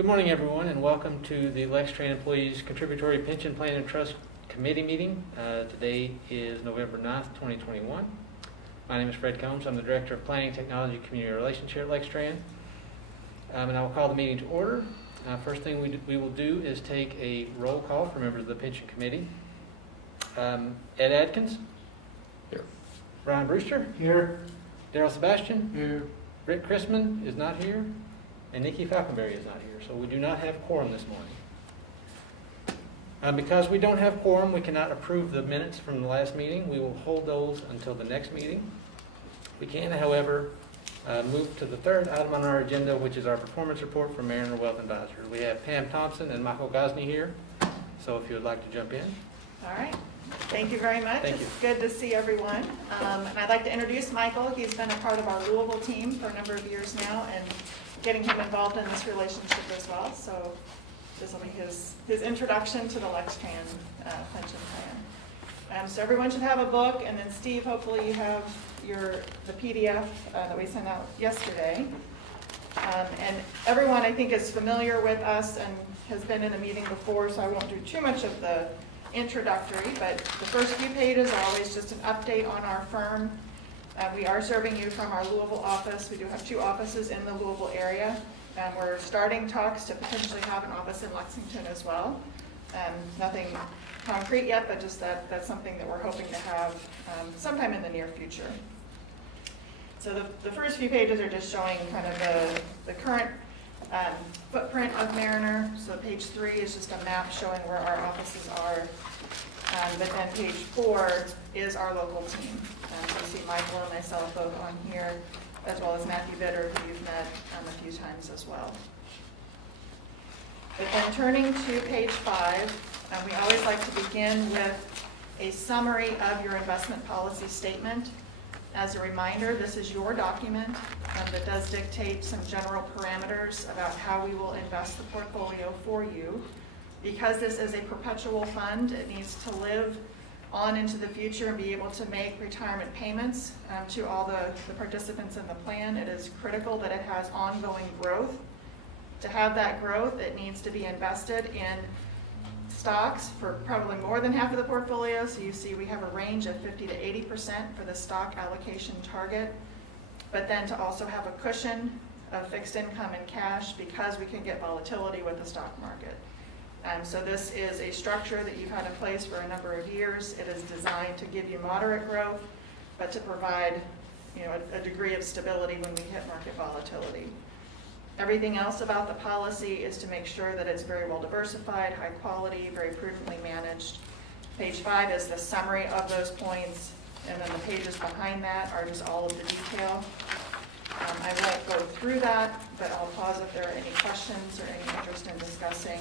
Good morning, everyone, and welcome to the Lextran Employees Contributory Pension Plan and Trust Committee Meeting. Today is November 9th, 2021. My name is Fred Combs. I'm the Director of Planning, Technology, and Community Relations here at Lextran. And I will call the meeting to order. First thing we will do is take a roll call for members of the Pension Committee. Ed Adkins? Here. Brian Brewster? Here. Daryl Sebastian? Here. Rick Chrisman is not here. And Nikki Falconberry is not here, so we do not have quorum this morning. Because we don't have quorum, we cannot approve the minutes from the last meeting. We will hold those until the next meeting. We can, however, move to the third item on our agenda, which is our performance report from Mariner Wealth Advisors. We have Pam Thompson and Michael Gosney here, so if you would like to jump in. All right. Thank you very much. Thank you. It's good to see everyone. And I'd like to introduce Michael. He's been a part of our Louisville team for a number of years now, and getting him involved in this relationship as well. So this will be his introduction to the Lextran pension plan. So everyone should have a book, and then Steve, hopefully you have the PDF that we sent out yesterday. And everyone, I think, is familiar with us and has been in a meeting before, so I won't do too much of the introductory, but the first few pages are always just an update on our firm. We are serving you from our Louisville office. We do have 2 offices in the Louisville area. We're starting talks to potentially have an office in Lexington as well. Nothing concrete yet, but just that's something that we're hoping to have sometime in the near future. So the first few pages are just showing kind of the current footprint of Mariner. So page 3 is just a map showing where our offices are. But then page 4 is our local team. So you see Michael and myself both on here, as well as Matthew Bitter, who you've met a few times as well. But then turning to page 5, we always like to begin with a summary of your investment policy statement. As a reminder, this is your document that does dictate some general parameters about how we will invest the portfolio for you. Because this is a perpetual fund, it needs to live on into the future and be able to make retirement payments to all the participants in the plan. It is critical that it has ongoing growth. To have that growth, it needs to be invested in stocks for probably more than half of the portfolio. So you see we have a range of 50 to 80% for the stock allocation target, but then to also have a cushion of fixed income and cash because we can get volatility with the stock market. So this is a structure that you've had in place for a number of years. It is designed to give you moderate growth, but to provide a degree of stability when we hit market volatility. Everything else about the policy is to make sure that it's very well diversified, high quality, very prudently managed. Page 5 is the summary of those points, and then the pages behind that are just all of the detail. I won't go through that, but I'll pause if there are any questions or any interest in discussing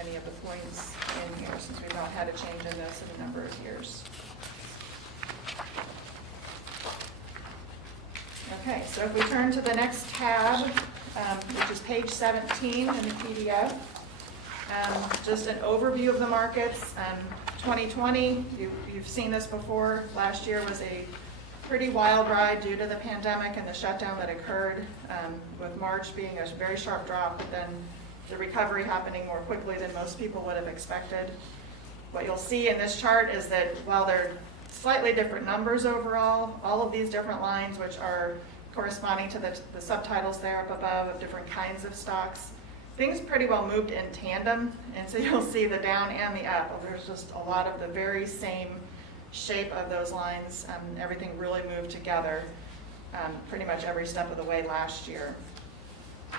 any of the points in here, since we've not had a change in this in a number of years. Okay, so if we turn to the next tab, which is page 17 in the PDF, just an overview of the markets. 2020, you've seen this before. Last year was a pretty wild ride due to the pandemic and the shutdown that occurred, with March being a very sharp drop, but then the recovery happening more quickly than most people would have expected. What you'll see in this chart is that while they're slightly different numbers overall, all of these different lines, which are corresponding to the subtitles there up above of different kinds of stocks, things pretty well moved in tandem, and so you'll see the down and the up. There's just a lot of the very same shape of those lines. Everything really moved together pretty much every step of the way last year.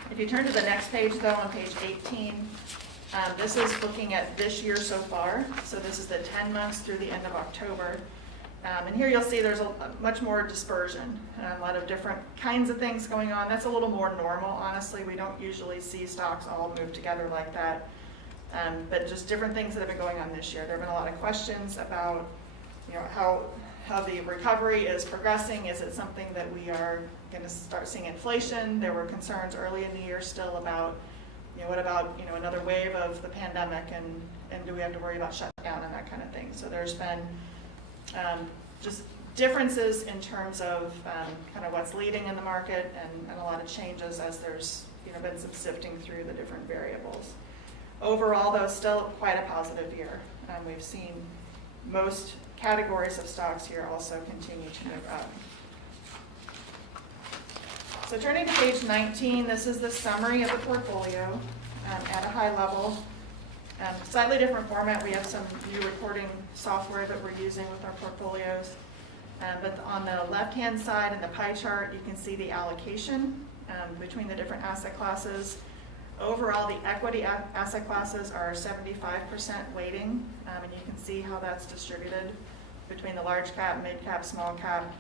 If you turn to the next page, though, on page 18, this is looking at this year so far. So this is the 10 months through the end of October. And here you'll see there's a much more dispersion, a lot of different kinds of things going on. That's a little more normal, honestly. We don't usually see stocks all move together like that. But just different things that have been going on this year. There have been a lot of questions about how the recovery is progressing. Is it something that we are going to start seeing inflation? There were concerns early in the year still about, what about another wave of the pandemic, and do we have to worry about shutdown and that kind of thing? So there's been just differences in terms of kind of what's leading in the market and a lot of changes as there's been some sifting through the different variables. Overall, though, still quite a positive year. We've seen most categories of stocks here also continue to move up. So turning to page 19, this is the summary of the portfolio at a high level. Slightly different format. We have some new reporting software that we're using with our portfolios. But on the left-hand side in the pie chart, you can see the allocation between the different asset classes. Overall, the equity asset classes are 75% weighting, and you can see how that's distributed between the large cap, mid cap, small cap,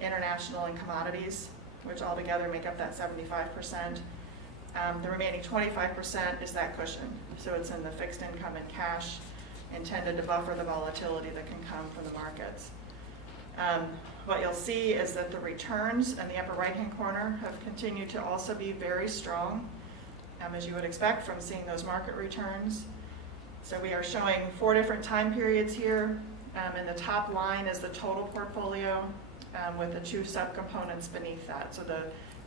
international, and commodities, which all together make up that 75%. The remaining 25% is that cushion. So it's in the fixed income and cash, intended to buffer the volatility that can come from the markets. What you'll see is that the returns in the upper right-hand corner have continued to also be very strong, as you would expect from seeing those market returns. So we are showing 4 different time periods here. And the top line is the total portfolio with the 2 subcomponents beneath that. So the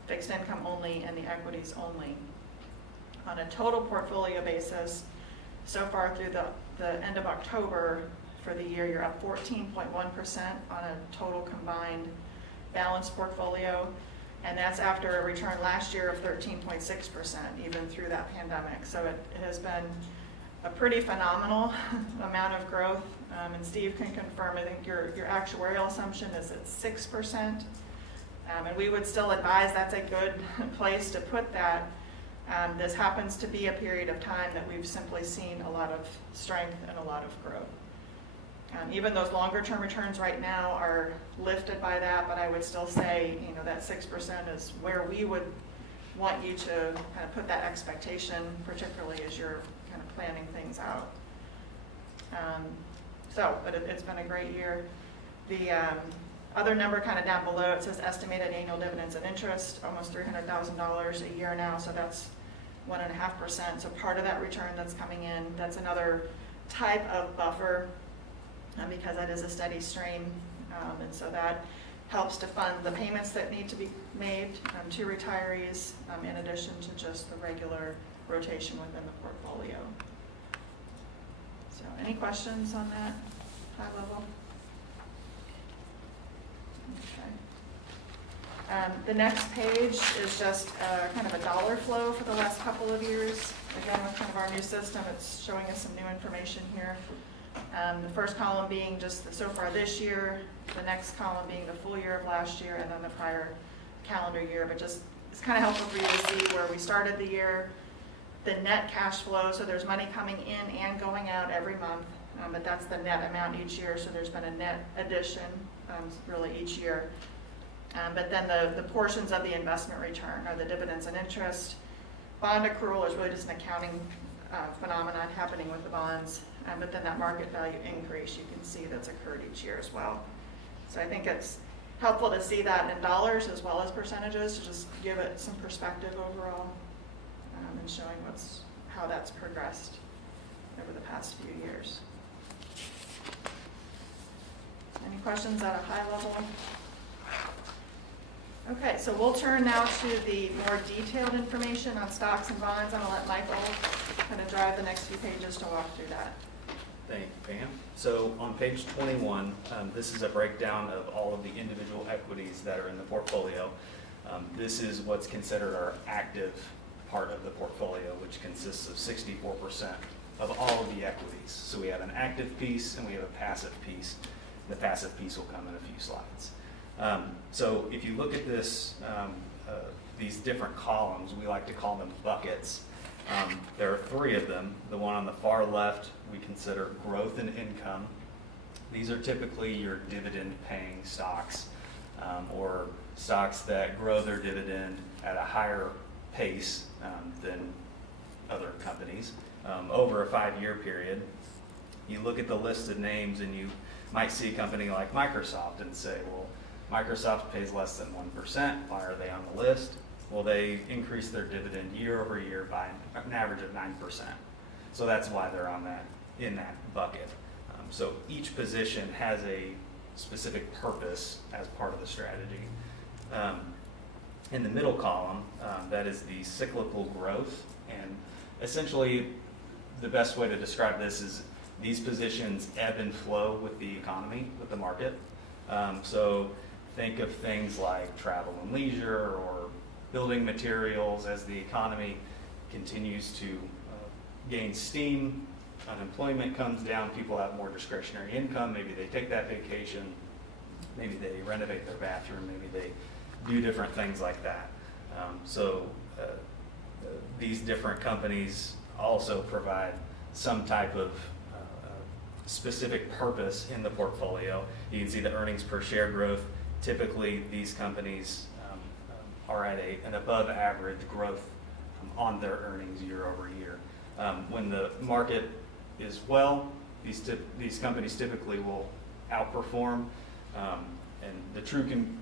fixed income only and the equities only. On a total portfolio basis, so far through the end of October for the year, you're up 14.1% on a total combined balanced portfolio. And that's after a return last year of 13.6%, even through that pandemic. So it has been a pretty phenomenal amount of growth. And Steve can confirm, I think your actuarial assumption is at 6%. And we would still advise that's a good place to put that. This happens to be a period of time that we've simply seen a lot of strength and a lot of growth. Even those longer term returns right now are lifted by that, but I would still say, that 6% is where we would want you to kind of put that expectation, particularly as you're kind of planning things out. But it's been a great year. The other number kind of down below, it says estimated annual dividends and interest, almost $300,000 a year now, so that's 1.5%. So part of that return that's coming in, that's another type of buffer because that is a steady stream, and so that helps to fund the payments that need to be made to retirees in addition to just the regular rotation within the portfolio. So any questions on that high level? Okay. The next page is just kind of a dollar flow for the last couple of years. Again, with kind of our new system, it's showing us some new information here. The first column being just so far this year, the next column being the full year of last year, and then the prior calendar year. But just it's kind of helpful for you to see where we started the year, the net cash flow. So there's money coming in and going out every month, but that's the net amount each year. So there's been a net addition really each year. But then the portions of the investment return are the dividends and interest. Bond accrual is really just an accounting phenomenon happening with the bonds. But then that market value increase, you can see that's occurred each year as well. So I think it's helpful to see that in dollars as well as percentages to just give it some perspective overall and showing how that's progressed over the past few years. Any questions at a high level? Okay, so we'll turn now to the more detailed information on stocks and bonds. I'm going to let Michael kind of drive the next few pages to walk through that. Thank you, Pam. So on page 21, this is a breakdown of all of the individual equities that are in the portfolio. This is what's considered our active part of the portfolio, which consists of 64% of all of the equities. So we have an active piece and we have a passive piece. The passive piece will come in a few slides. So if you look at this, these different columns, we like to call them buckets. There are 3 of them. The one on the far left we consider growth and income. These are typically your dividend-paying stocks or stocks that grow their dividend at a higher pace than other companies over a 5-year period. You look at the listed names and you might see a company like Microsoft and say, well, Microsoft pays less than 1%. Why are they on the list? Well, they increase their dividend year over year by an average of 9%. So that's why they're in that bucket. So each position has a specific purpose as part of the strategy. In the middle column, that is the cyclical growth, and essentially the best way to describe this is these positions ebb and flow with the economy, with the market. So think of things like travel and leisure or building materials. As the economy continues to gain steam, unemployment comes down, people have more discretionary income, maybe they take that vacation, maybe they renovate their bathroom, maybe they do different things like that. These different companies also provide some type of specific purpose in the portfolio. You can see the earnings per share growth. Typically, these companies are at an above average growth on their earnings year over year. When the market is well, these companies typically will outperform, and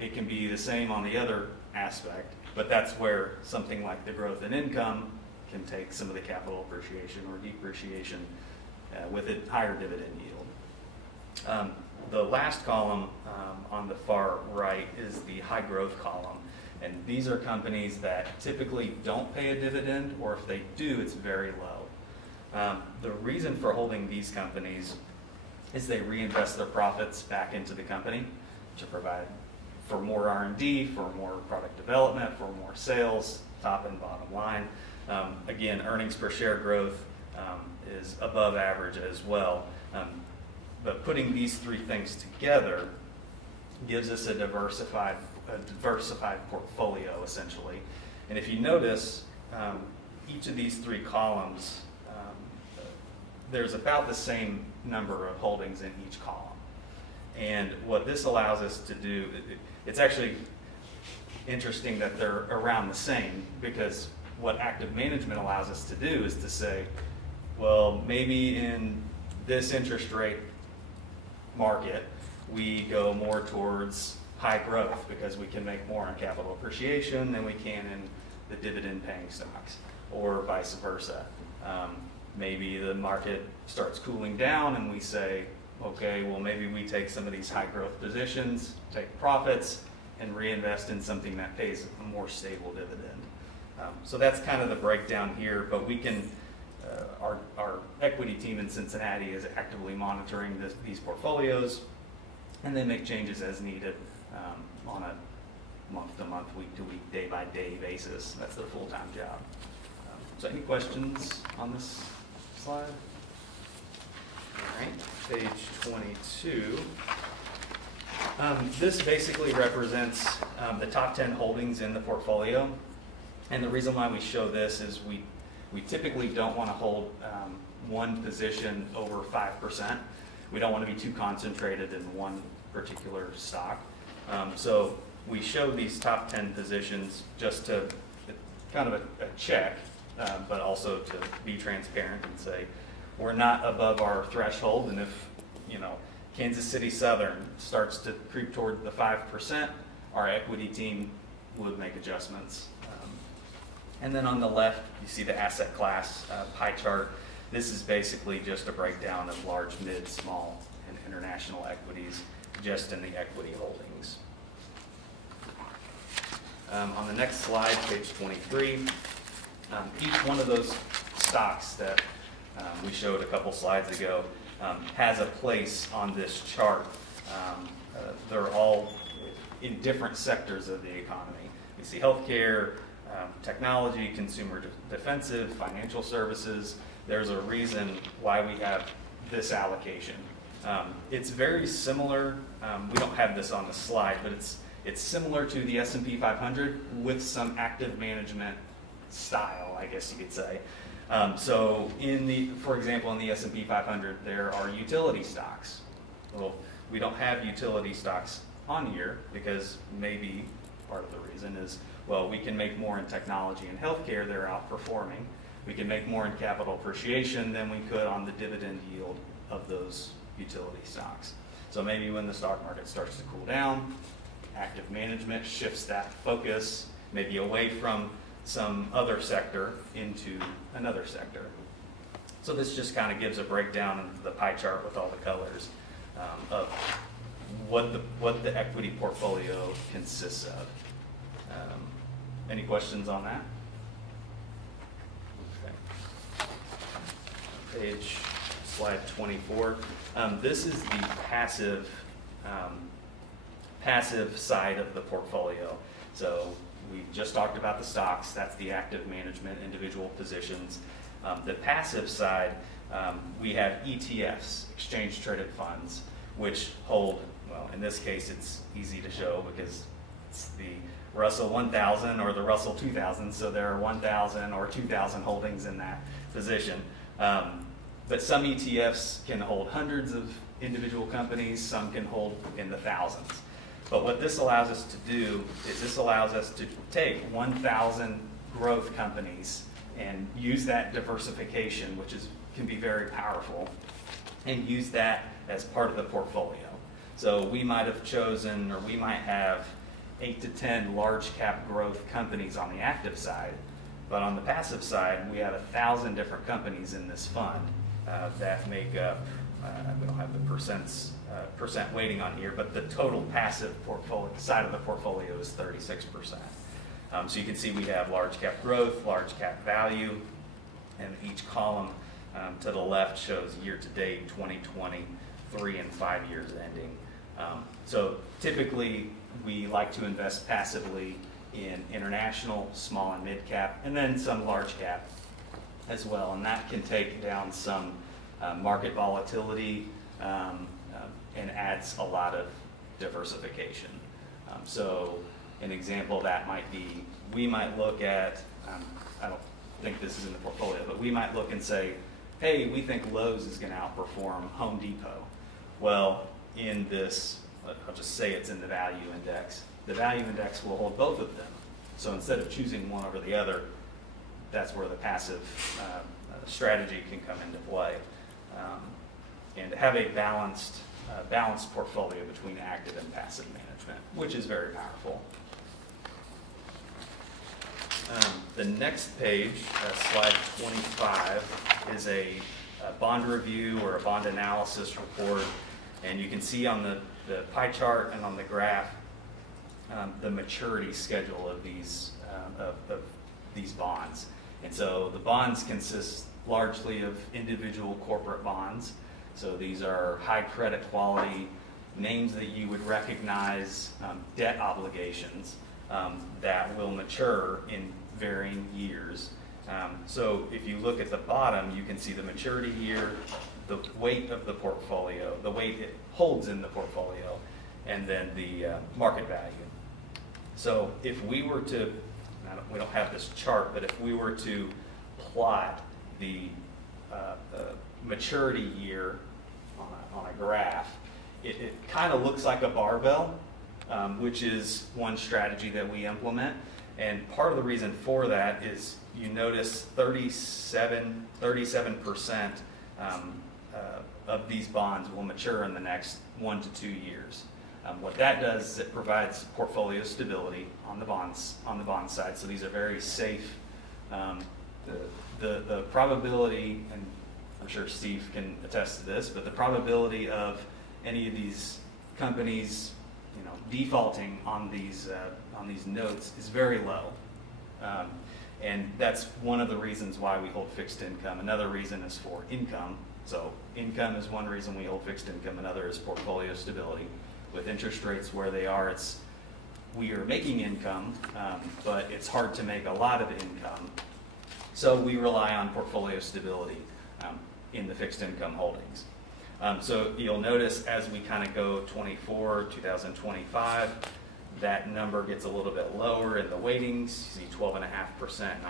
it can be the same on the other aspect, but that's where something like the growth in income can take some of the capital appreciation or depreciation with a higher dividend yield. The last column on the far right is the high growth column, and these are companies that typically don't pay a dividend, or if they do, it's very low. The reason for holding these companies is they reinvest their profits back into the company to provide for more R&D, for more product development, for more sales, top and bottom line. Again, earnings per share growth is above average as well. But putting these three things together gives us a diversified portfolio, essentially. And if you notice, each of these three columns, there's about the same number of holdings in each column. And what this allows us to do, it's actually interesting that they're around the same, because what active management allows us to do is to say, well, maybe in this interest rate market, we go more towards high growth because we can make more on capital appreciation than we can in the dividend paying stocks, or vice versa. Maybe the market starts cooling down and we say, okay, well, maybe we take some of these high growth positions, take profits, and reinvest in something that pays a more stable dividend. So that's kind of the breakdown here, but we can, our equity team in Cincinnati is actively monitoring these portfolios, and they make changes as needed on a month-to-month, week-to-week, day-by-day basis. That's their full-time job. So any questions on this slide? All right, page 22. This basically represents the top 10 holdings in the portfolio. And the reason why we show this is we typically don't want to hold one position over 5%. We don't want to be too concentrated in one particular stock. So we show these top 10 positions just to kind of a check, but also to be transparent and say, we're not above our threshold, and if, Kansas City Southern starts to creep toward the 5%, our equity team would make adjustments. And then on the left, you see the asset class pie chart. This is basically just a breakdown of large, mid, small, and international equities, just in the equity holdings. On the next slide, page 23, each one of those stocks that we showed a couple slides ago has a place on this chart. They're all in different sectors of the economy. We see healthcare, technology, consumer defensive, financial services. There's a reason why we have this allocation. It's very similar. We don't have this on the slide, but it's similar to the S&P 500 with some active management style, I guess you could say. So for example, in the S&P 500, there are utility stocks. Well, we don't have utility stocks on here because maybe part of the reason is, well, we can make more in technology and healthcare, they're outperforming. We can make more in capital appreciation than we could on the dividend yield of those utility stocks. So maybe when the stock market starts to cool down, active management shifts that focus maybe away from some other sector into another sector. So this just kind of gives a breakdown of the pie chart with all the colors. of what the equity portfolio consists of. Any questions on that? Okay. Slide 24. This is the passive side of the portfolio. So we just talked about the stocks. That's the active management, individual positions. The passive side, we have ETFs, exchange traded funds, which hold, well, in this case, it's easy to show because it's the Russell 1000 or the Russell 2000, so there are 1,000 or 2,000 holdings in that position. But some ETFs can hold hundreds of individual companies, some can hold in the thousands. But what this allows us to do is this allows us to take 1,000 growth companies and use that diversification, which can be very powerful, and use that as part of the portfolio. So we might have chosen, or we might have 8 to 10 large cap growth companies on the active side, but on the passive side, we have 1,000 different companies in this fund that make up, we don't have the percent weighting on here, but the total passive portfolio side of the portfolio is 36%. So you can see we have large cap growth, large cap value, and each column to the left shows year to date, 2020, 3 and 5 years ending. So typically we like to invest passively in international, small and mid cap, and then some large cap as well. And that can take down some market volatility and adds a lot of diversification. So an example of that might be, we might look at, I don't think this is in the portfolio, but we might look and say, hey, we think Lowe's is going to outperform Home Depot. Well, in this, I'll just say it's in the value index. The value index will hold both of them. So instead of choosing one over the other, that's where the passive strategy can come into play. And to have a balanced portfolio between active and passive management, which is very powerful. The next page, slide 25, is a bond review or a bond analysis report. And you can see on the pie chart and on the graph the maturity schedule of these bonds. And so the bonds consist largely of individual corporate bonds. So these are high credit quality, names that you would recognize, debt obligations that will mature in varying years. So if you look at the bottom, you can see the maturity year, the weight of the portfolio, the weight it holds in the portfolio, and then the market value. So if we were to, we don't have this chart, but if we were to plot the maturity year on a graph, it kind of looks like a barbell, which is one strategy that we implement. And part of the reason for that is you notice 37% of these bonds will mature in the next 1 to 2 years. What that does is it provides portfolio stability on the bond side. So these are very safe. The probability, and I'm sure Steve can attest to this, but the probability of any of these companies, defaulting on these notes is very low. And that's one of the reasons why we hold fixed income. Another reason is for income. So income is one reason we hold fixed income. Another is portfolio stability. With interest rates where they are, we are making income, but it's hard to make a lot of income. So we rely on portfolio stability in the fixed income holdings. So you'll notice as we kind of go 2025, that number gets a little bit lower in the weightings. You see 12.5%,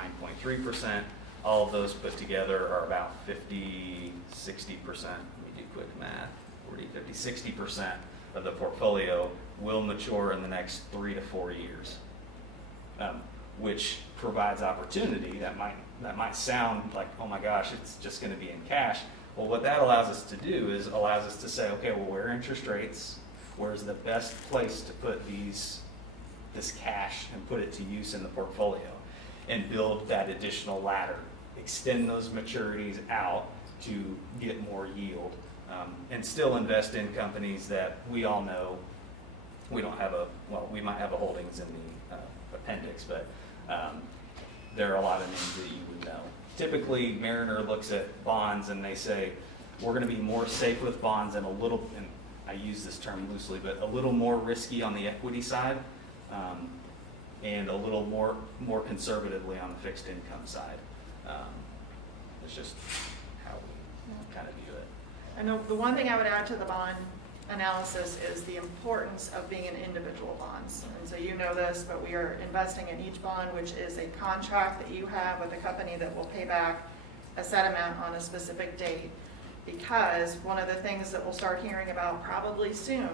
9.3%. All of those put together are about 50, 60%. Let me do quick math. 40, 50, 60% of the portfolio will mature in the next 3 to 4 years, which provides opportunity. That might sound like, oh my gosh, it's just going to be in cash. Well, what that allows us to do is allows us to say, okay, well, where are interest rates? Where's the best place to put this cash and put it to use in the portfolio, and build that additional ladder, extend those maturities out to get more yield and still invest in companies that we all know we don't have we might have a holdings in the appendix, but there are a lot of names that you would know. Typically, Mariner looks at bonds and they say, we're going to be more safe with bonds and and I use this term loosely, but a little more risky on the equity side, and a little more conservatively on the fixed income side. It's just how we kind of view it. And the one thing I would add to the bond analysis is the importance of being in individual bonds. And so you know this, but we are investing in each bond, which is a contract that you have with a company that will pay back a set amount on a specific date. Because one of the things that we'll start hearing about probably soon,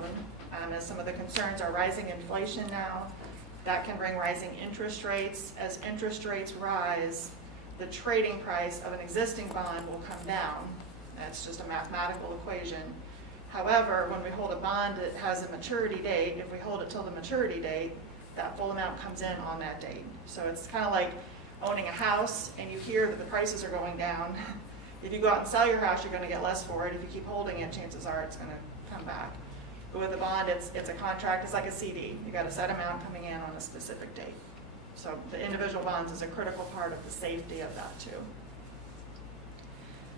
as some of the concerns are rising inflation now, that can bring rising interest rates. As interest rates rise, the trading price of an existing bond will come down. That's just a mathematical equation. However, when we hold a bond that has a maturity date, if we hold it till the maturity date, that full amount comes in on that date. So it's kind of like owning a house and you hear that the prices are going down. If you go out and sell your house, you're going to get less for it. If you keep holding it, chances are it's going to come back. But with a bond, it's a contract. It's like a CD. You got a set amount coming in on a specific date. So the individual bonds is a critical part of the safety of that too.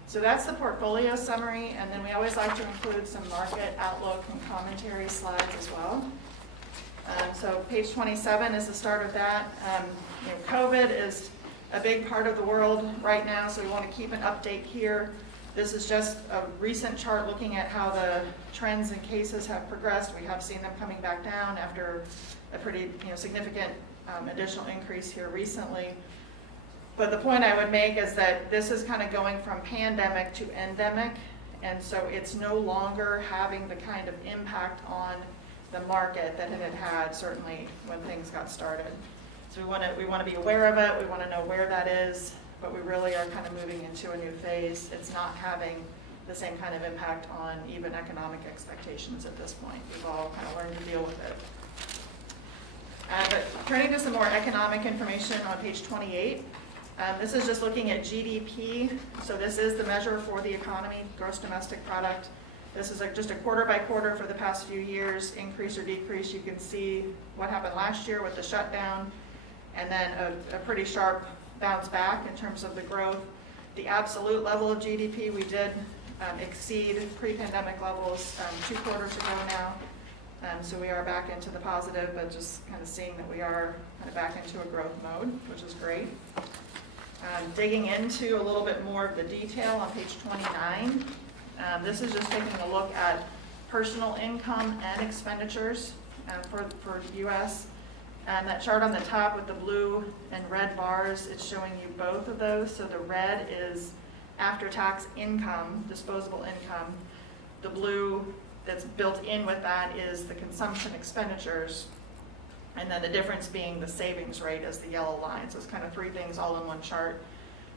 So that's the portfolio summary, and then we always like to include some market outlook and commentary slides as well. So page 27 is the start of that. COVID is a big part of the world right now, so we want to keep an update here. This is just a recent chart looking at how the trends and cases have progressed. We have seen them coming back down after a pretty significant additional increase here recently. But the point I would make is that this is kind of going from pandemic to endemic, and so it's no longer having the kind of impact on the market that it had had certainly when things got started. So we want to be aware of it, we want to know where that is, but we really are kind of moving into a new phase. It's not having the same kind of impact on even economic expectations at this point. We've all kind of learned to deal with it. But turning to some more economic information on page 28, this is just looking at GDP. So this is the measure for the economy, gross domestic product. This is just a quarter by quarter for the past few years, increase or decrease. You can see what happened last year with the shutdown, and then a pretty sharp bounce back in terms of the growth. The absolute level of GDP, we did exceed pre-pandemic levels 2 quarters ago now. So we are back into the positive, but just kind of seeing that we are kind of back into a growth mode, which is great. Digging into a little bit more of the detail on page 29. This is just taking a look at personal income and expenditures for U.S. And that chart on the top with the blue and red bars, it's showing you both of those. So the red is after-tax income, disposable income. The blue that's built in with that is the consumption expenditures. And then the difference being the savings rate as the yellow line. So it's kind of 3 things all in one chart.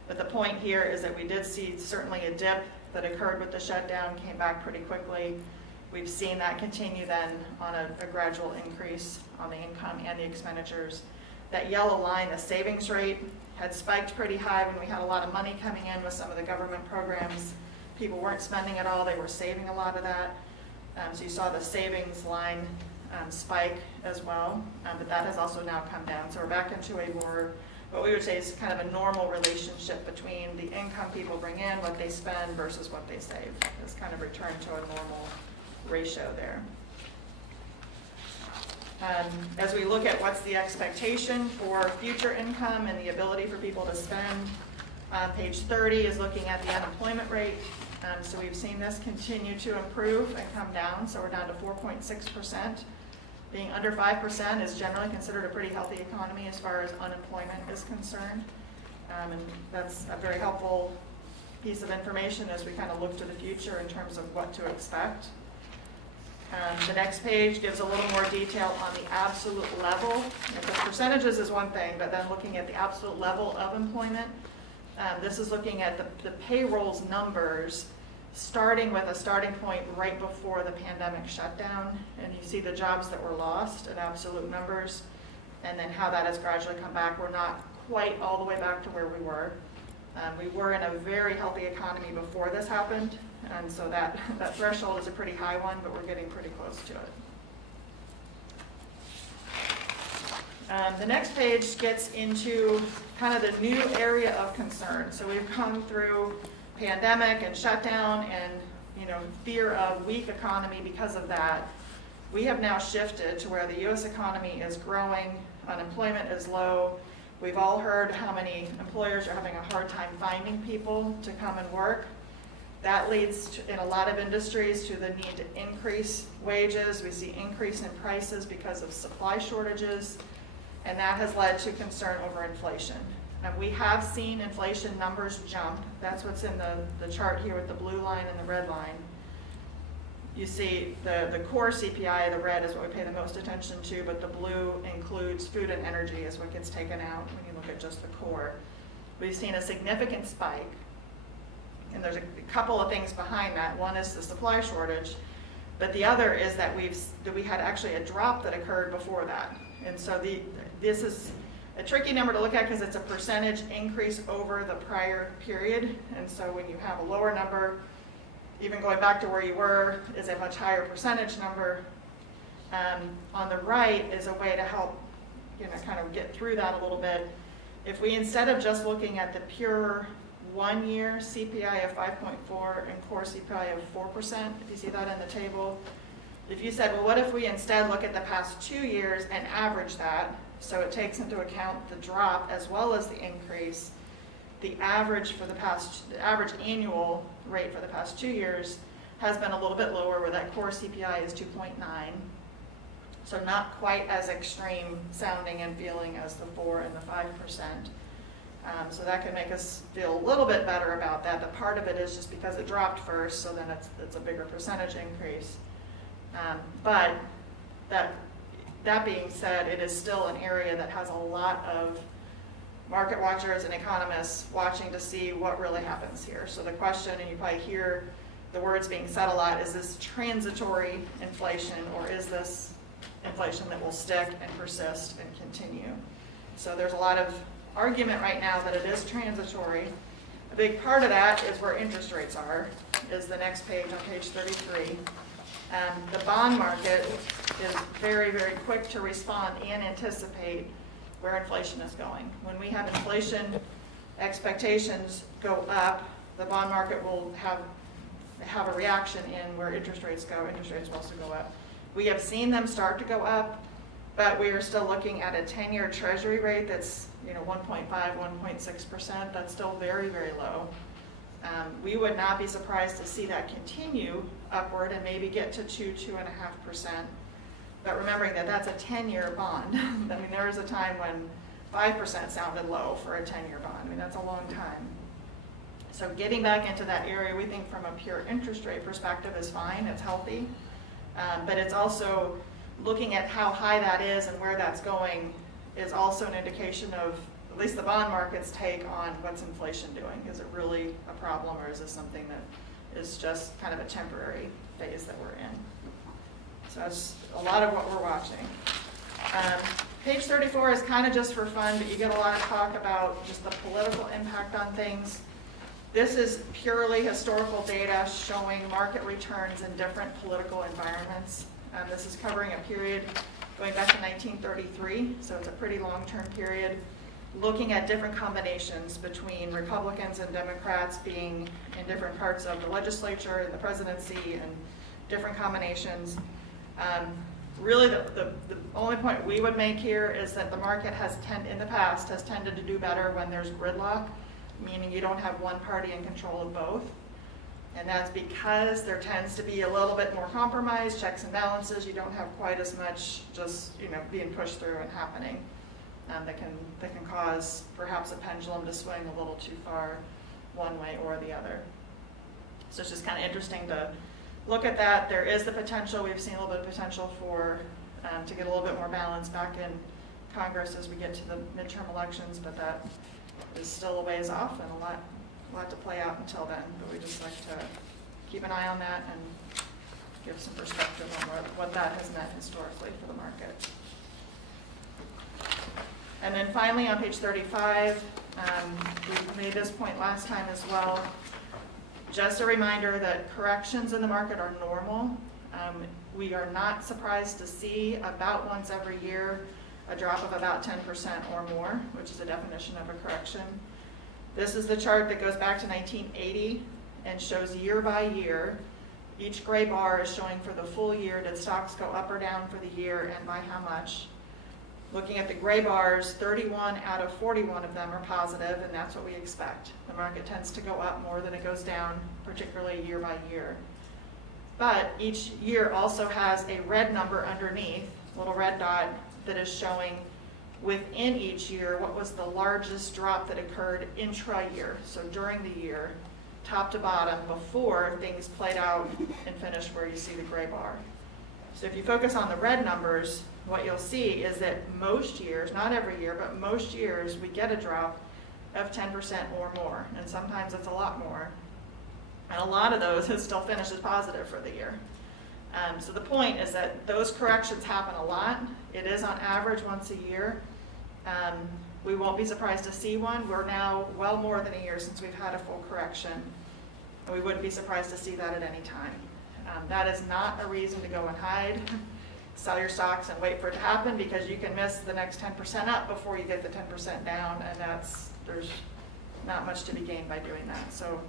But the point here is that we did see certainly a dip that occurred with the shutdown, came back pretty quickly. We've seen that continue then on a gradual increase on the income and the expenditures. That yellow line, the savings rate, had spiked pretty high when we had a lot of money coming in with some of the government programs. People weren't spending it all, they were saving a lot of that. So you saw the savings line spike as well, but that has also now come down. So we're back into a more, what we would say is kind of a normal relationship between the income people bring in, what they spend versus what they save. It's kind of returned to a normal ratio there. As we look at what's the expectation for future income and the ability for people to spend, page 30 is looking at the unemployment rate. So we've seen this continue to improve and come down. So we're down to 4.6%. Being under 5% is generally considered a pretty healthy economy as far as unemployment is concerned. And that's a very helpful piece of information as we kind of look to the future in terms of what to expect. The next page gives a little more detail on the absolute level. The percentages is one thing, but then looking at the absolute level of employment. This is looking at the payrolls numbers, starting with a starting point right before the pandemic shutdown. And you see the jobs that were lost in absolute numbers, and then how that has gradually come back. We're not quite all the way back to where we were, We were in a very healthy economy before this happened, and so that threshold is a pretty high one, but we're getting pretty close to it. The next page gets into kind of the new area of concern. So we've come through pandemic and shutdown and fear of weak economy because of that. We have now shifted to where the U.S. economy is growing, unemployment is low. We've all heard how many employers are having a hard time finding people to come and work. That leads to, in a lot of industries, to the need to increase wages. We see increase in prices because of supply shortages, and that has led to concern over inflation. And we have seen inflation numbers jump. That's what's in the chart here with the blue line and the red line. You see the core CPI, the red is what we pay the most attention to, but the blue includes food and energy is what gets taken out when you look at just the core. We've seen a significant spike, and there's a couple of things behind that. One is the supply shortage, but the other is that we had actually a drop that occurred before that. And so this is a tricky number to look at because it's a percentage increase over the prior period. And so when you have a lower number, even going back to where you were, is a much higher percentage number. On the right is a way to help, kind of get through that a little bit. If we, instead of just looking at the pure 1 year CPI of 5.4 and core CPI of 4%, if you see that in the table, if you said, well, what if we instead look at the past 2 years and average that, so it takes into account the drop as well as the increase, the average annual rate for the past 2 years has been a little bit lower, where that core CPI is 2.9. So not quite as extreme sounding and feeling as the 4 and the 5%. So that can make us feel a little bit better about that. But part of it is just because it dropped first, so then it's a bigger percentage increase. But that being said, it is still an area that has a lot of market watchers and economists watching to see what really happens here. So the question, and you probably hear the words being said a lot, is this transitory inflation, or is this inflation that will stick and persist and continue? So there's a lot of argument right now that it is transitory. A big part of that is where interest rates are, is the next page on page 33. The bond market is very, very quick to respond and anticipate where inflation is going. When we have inflation expectations go up, the bond market will have a reaction in where interest rates go. Interest rates will also go up. We have seen them start to go up, but we are still looking at a 10-year treasury rate that's 1.5, 1.6%. That's still very, very low. We would not be surprised to see that continue upward and maybe get to 2.5%. But remembering that that's a 10-year bond. I mean, there was a time when 5% sounded low for a 10-year bond. I mean, that's a long time. So getting back into that area, we think from a pure interest rate perspective is fine, it's healthy. But it's also looking at how high that is and where that's going is also an indication of at least the bond market's take on what's inflation doing. Is it really a problem, or is this something that is just kind of a temporary phase that we're in? So that's a lot of what we're watching. Page 34 is kind of just for fun, but you get a lot of talk about just the political impact on things. This is purely historical data showing market returns in different political environments. This is covering a period going back to 1933, so it's a pretty long-term period, looking at different combinations between Republicans and Democrats being in different parts of the legislature and the presidency and different combinations. Really, the only point we would make here is that the market in the past has tended to do better when there's gridlock, meaning you don't have one party in control of both. And that's because there tends to be a little bit more compromise, checks and balances. You don't have quite as much just being pushed through and happening that can cause perhaps a pendulum to swing a little too far one way or the other. So it's just kind of interesting to look at that. There is the potential, we've seen a little bit of potential for to get a little bit more balance back in Congress as we get to the midterm elections, but that is still a ways off and a lot to play out until then. But we just like to keep an eye on that and give some perspective on what that has meant historically for the market. And then finally on page 35, We made this point last time as well. Just a reminder that corrections in the market are normal. We are not surprised to see about once every year a drop of about 10% or more, which is the definition of a correction. This is the chart that goes back to 1980 and shows year by year. Each gray bar is showing for the full year, did stocks go up or down for the year and by how much. Looking at the gray bars, 31 out of 41 of them are positive, and that's what we expect. The market tends to go up more than it goes down, particularly year by year. But each year also has a red number underneath, little red dot, that is showing within each year what was the largest drop that occurred intra-year, so during the year, top to bottom, before things played out and finished where you see the gray bar. So if you focus on the red numbers, what you'll see is that most years, not every year, but most years, we get a drop of 10% or more, and sometimes it's a lot more. And a lot of those it still finishes positive for the year. So the point is that those corrections happen a lot. It is on average once a year. We won't be surprised to see one. We're now well more than a year since we've had a full correction, and we wouldn't be surprised to see that at any time. That is not a reason to go and hide, sell your stocks and wait for it to happen, because you can miss the next 10% up before you get the 10% down, and there's not much to be gained by doing that. So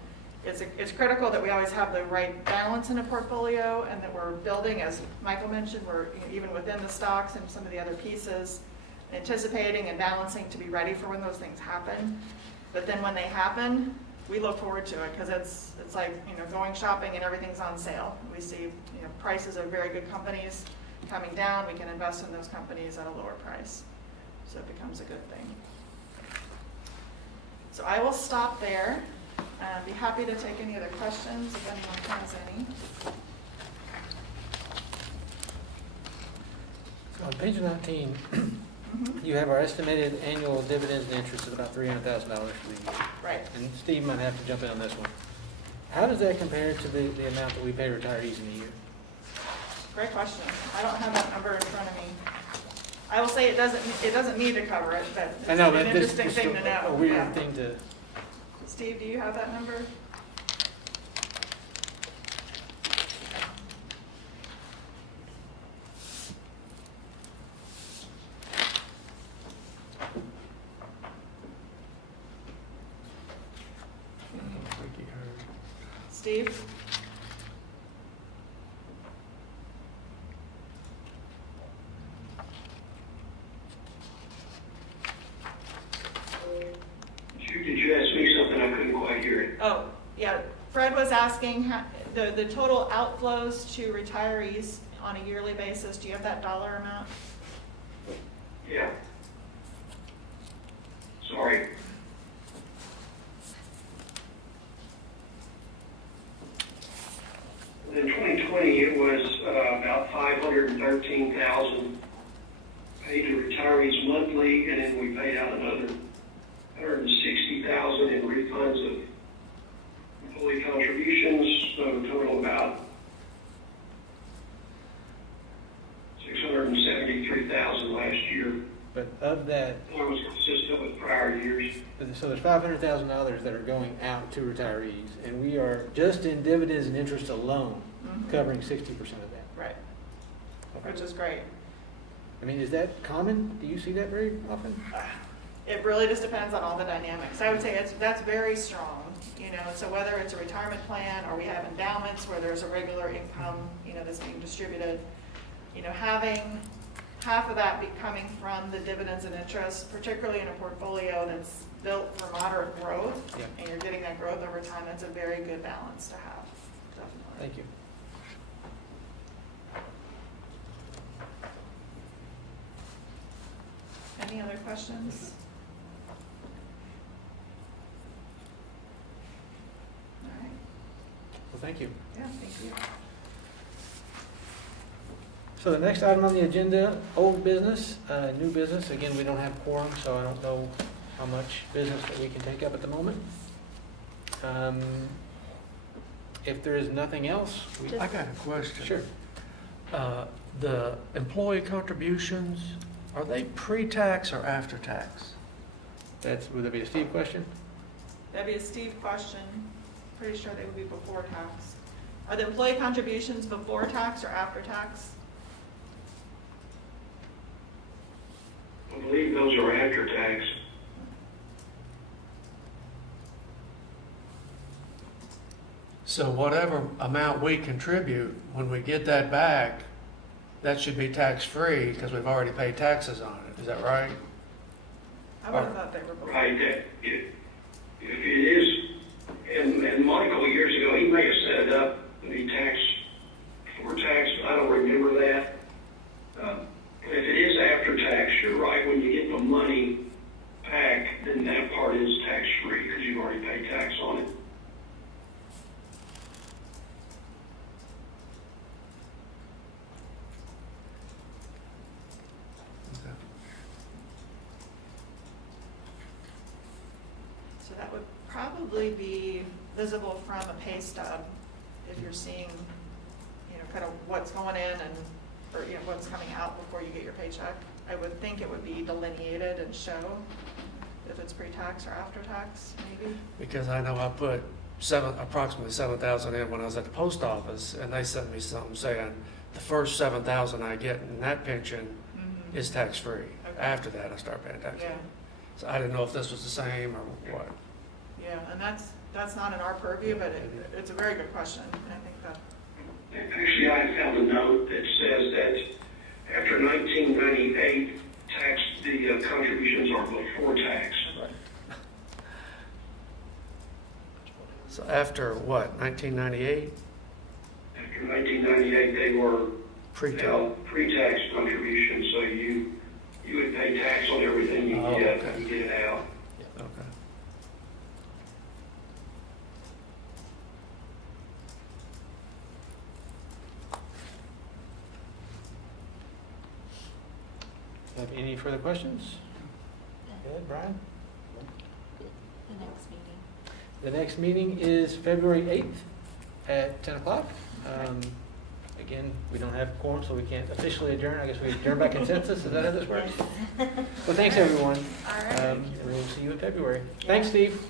it's critical that we always have the right balance in a portfolio, and that we're building, as Michael mentioned, we're even within the stocks and some of the other pieces, anticipating and balancing to be ready for when those things happen. But then when they happen, we look forward to it, because it's like, going shopping and everything's on sale. We see, prices of very good companies coming down. We can invest in those companies at a lower price. So it becomes a good thing. So I will stop there. Be happy to take any other questions if anyone has any. So on page 19, you have our estimated annual dividends and interest of about $300,000 for the year. Right. And Steve might have to jump in on this one. How does that compare to the amount that we pay retirees in a year? Great question. I don't have that number in front of me. I will say it doesn't need to cover it, but it's an interesting thing to know. A weird thing to. Steve, do you have that number? Steve? Did you ask me something? I couldn't quite hear it. Oh, yeah. Fred was asking the total outflows to retirees on a yearly basis. Do you have that dollar amount? Yeah. Sorry. In 2020, it was about $513,000 paid to retirees monthly, and then we paid out another $160,000 in refunds of employee contributions, so a total about $673,000 last year. But of that, That was consistent with prior years. so there's $500,000 that are going out to retirees, and we are just in dividends and interest alone covering 60% of that. Right. Okay. Which is great. I mean, is that common? Do you see that very often? It really just depends on all the dynamics. I would say that's very strong, so whether it's a retirement plan or we have endowments where there's a regular income, that's being distributed, having half of that be coming from the dividends and interest, particularly in a portfolio that's built for moderate growth, Yeah. and you're getting that growth over time, that's a very good balance to have, definitely. Thank you. Any other questions? All right. Well, thank you. Yeah, thank you. So the next item on the agenda, old business, new business. Again, we don't have quorum, so I don't know how much business that we can take up at the moment. If there is nothing else, I got a question. Sure. The employee contributions, are they pre-tax or after-tax? Would that be a Steve question? That'd be a Steve question. Pretty sure they would be before tax. Are the employee contributions before tax or after tax? I believe those are after tax. So whatever amount we contribute, when we get that back, that should be tax-free because we've already paid taxes on it. Is that right? I would have thought they were before. Right, that if it is, and Michael years ago, he may have set it up to be tax, for tax, I don't remember that. If it is after tax, you're right, when you get the money back, then that part is tax-free because you've already paid tax on it. So that would probably be visible from a pay stub if you're seeing, kind of what's going in and, or, what's coming out before you get your paycheck. I would think it would be delineated and show if it's pre-tax or after tax, maybe. Because I know I put approximately 7,000 in when I was at the post office, and they sent me something saying the first 7,000 I get in that pension Mhm. is tax-free. Okay. After that, I start paying taxes. Yeah, So I didn't know if this was the same or what. yeah, and that's not in our purview, but it's a very good question. I think that, Actually, I found a note that says that after 1998, the contributions are before tax. So after what, 1998? After 1998, they were Pre-tax. pre-tax contributions, so you would pay tax on everything you Oh, get, okay. you get it out. Okay. Have any further questions? Go ahead, Brian. The next meeting. The next meeting is February 8th at 10 o'clock. Again, we don't have quorum, so we can't officially adjourn. I guess we adjourn by consensus. Is that how this works? Well, thanks, everyone. all right. And we'll see you in February. Thanks, Steve.